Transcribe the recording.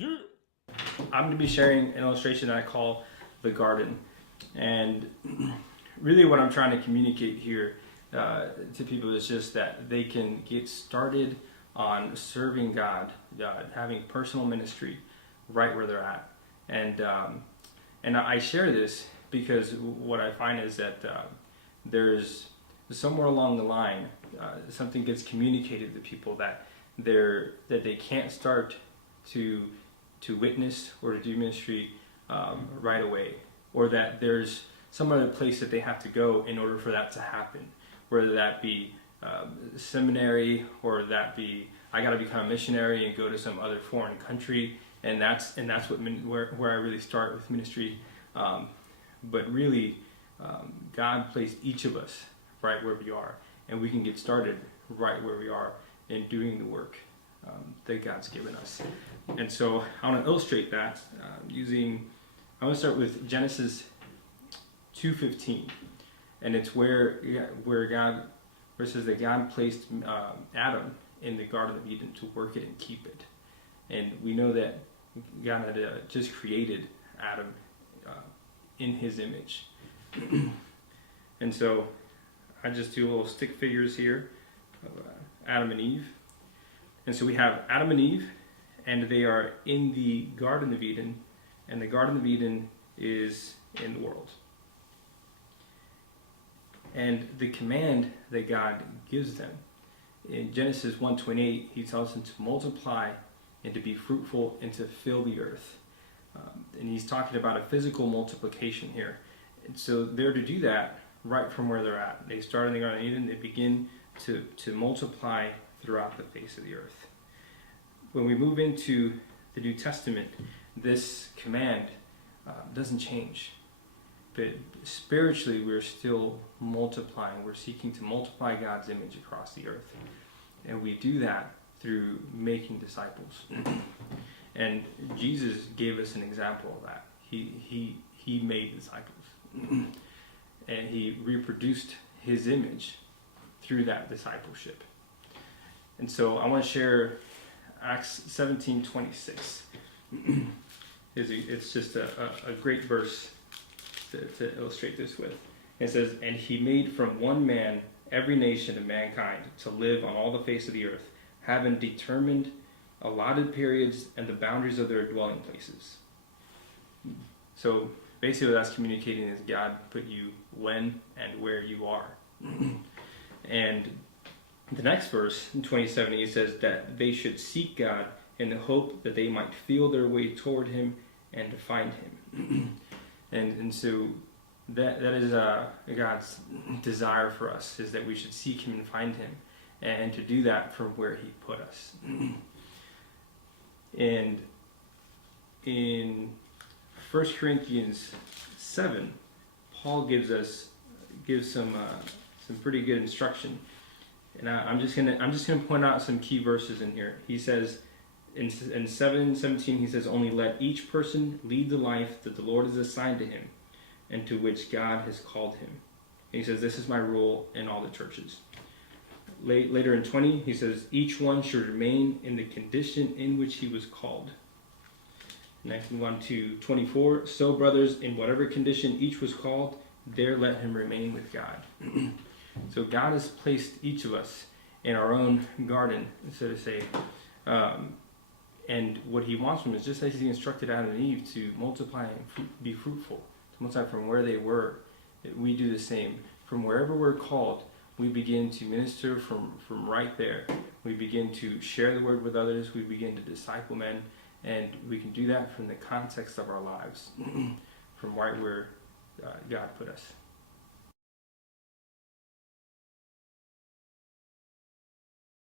I'm going to be sharing an illustration that I call the garden. And really what I'm trying to communicate here to people is just that they can get started on serving God, having personal ministry right where they're at. And I share this because what I find is that there's somewhere along the line something gets communicated to people that they can't start to witness or to do ministry right away, or that there's some other place that they have to go in order for that to happen, whether that be seminary, or that be I got to become a missionary and go to some other foreign country, and that's where I really start with ministry. But really, God placed each of us right where we are, and we can get started right where we are in doing the work that God's given us. And so I want to illustrate that I want to start with Genesis 2:15, and it's where it says that God placed Adam in the Garden of Eden to work it and keep it. And we know that God had just created Adam in his image. And so I just do little stick figures here of Adam and Eve. And so we have Adam and Eve, and they are in the Garden of Eden, and the Garden of Eden is in the world. And the command that God gives them, in Genesis 1:28, he tells them to multiply and to be fruitful and to fill the earth. And he's talking about a physical multiplication here. And so they're to do that right from where they're at. They start in the Garden of Eden, they begin to multiply throughout the face of the earth. When we move into the New Testament, this command doesn't change. But spiritually, we're still multiplying. We're seeking to multiply God's image across the earth. And we do that through making disciples. And Jesus gave us an example of that. He made disciples. And he reproduced his image through that discipleship. And so I want to share Acts 17:26. It's just a great verse to illustrate this with. It says, "And he made from one man every nation of mankind to live on all the face of the earth, having determined allotted periods and the boundaries of their dwelling places." So basically what that's communicating is God put you when and where you are. And the next verse, in 27, he says that they should seek God in the hope that they might feel their way toward him and to find him. And so that is God's desire for us, is that we should seek him and find him, and to do that from where he put us. And in 1 Corinthians 7, Paul gives some pretty good instruction. And I'm just gonna point out some key verses in here. He says in 7:17, he says, "Only let each person lead the life that the Lord has assigned to him, and to which God has called him." And he says, "This is my rule in all the churches." Later in 20, he says, "Each one should remain in the condition in which he was called." Next, move on to 24. "So, brothers, in whatever condition each was called, there let him remain with God." So God has placed each of us in our own garden, so to say. And what he wants from us, just as he instructed Adam and Eve to multiply and be fruitful, to multiply from where they were, we do the same. From wherever we're called, we begin to minister from right there. We begin to share the word with others. We begin to disciple men. And we can do that from the context of our lives, from right where God put us.